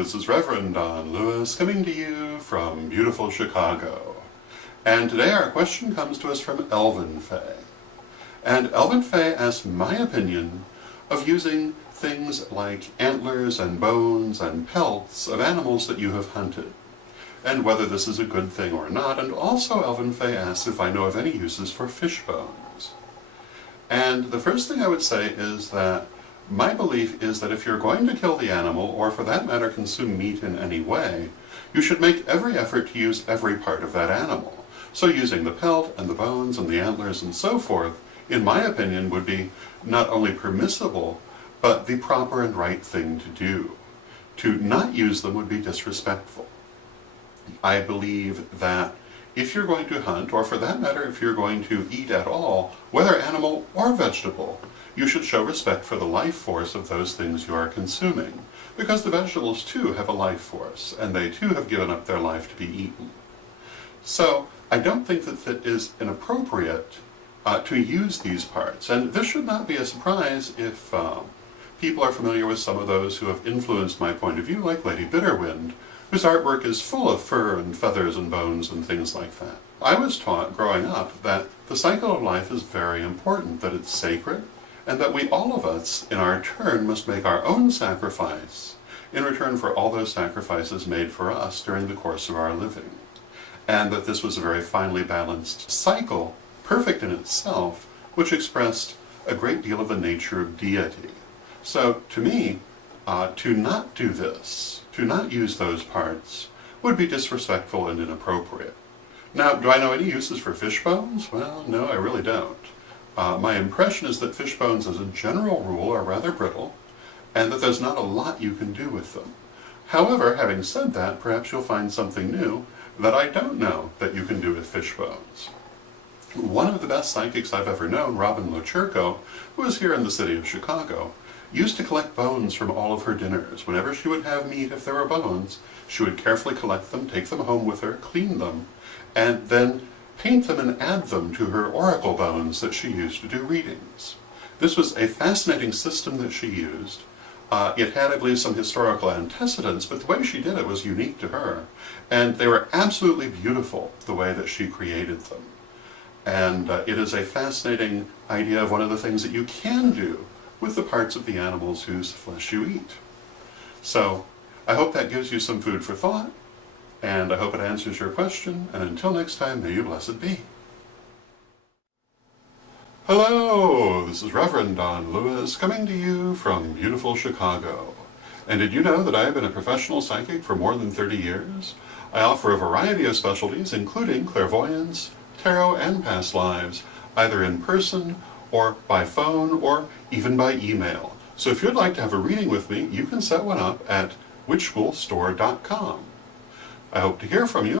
this is Rev Don Lewis coming to you from beautiful Chicago. And today our question comes to us from Elvenfae. And Elvenfae asks my opinion of using things like antlers and bones and pelts of animals that you have hunted, and whether this is a good thing or not. And also Elvenfae asks if I know of any uses for fish bones. And the first thing I would say is that my belief is that if you're going to kill the animal, or for that matter consume meat in any way, you should make every effort to use every part of that animal. So using the pelt and the bones and the antlers and so forth, in my opinion, would be not only permissible, but the proper and right thing to do. To not use them would be disrespectful. I believe that if you're going to hunt, or for that matter if you're going to eat at all, whether animal or vegetable, you should show respect for the life force of those things you are consuming, because the vegetables too have a life force, and they too have given up their life to be eaten. So I don't think that it is inappropriate to use these parts, and this should not be a surprise if people are familiar with some of those who have influenced my point of view, like Lady Bitterwind, whose artwork is full of fur and feathers and bones and things like that. I was taught growing up that the cycle of life is very important, that it's sacred, and that we, all of us, in our turn, must make our own sacrifice in return for all those sacrifices made for us during the course of our living. And that this was a very finely balanced cycle, perfect in itself, which expressed a great deal of the nature of deity. So, to me, to not do this, to not use those parts, would be disrespectful and inappropriate. Now, do I know any uses for fish bones? Well, no, I really don't. My impression is that fish bones, as a general rule, are rather brittle, and that there's not a lot you can do with them. However, having said that, perhaps you'll find something new that I don't know that you can do with fish bones. One of the best psychics I've ever known, Robin Locherko, who is here in the city of Chicago, used to collect bones from all of her dinners. Whenever she would have meat, if there were bones, she would carefully collect them, take them home with her, clean them, and then paint them and add them to her oracle bones that she used to do readings. This was a fascinating system that she used. It had, I believe, some historical antecedents, but the way she did it was unique to her, and they were absolutely beautiful, the way that she created them. And it is a fascinating idea of one of the things that you can do with the parts of the animals whose flesh you eat. So, I hope that gives you some food for thought, and I hope it answers your question, and until next time, may you blessed be. Hello, this is Rev Don Lewis coming to you from beautiful Chicago. And did you know that I have been a professional psychic for more than 30 years? I offer a variety of specialties, including clairvoyance, tarot, and past lives, either in person, or by phone, or even by email. So if you'd like to have a reading with me, you can set one up at witchschoolstore.com. I hope to hear from you.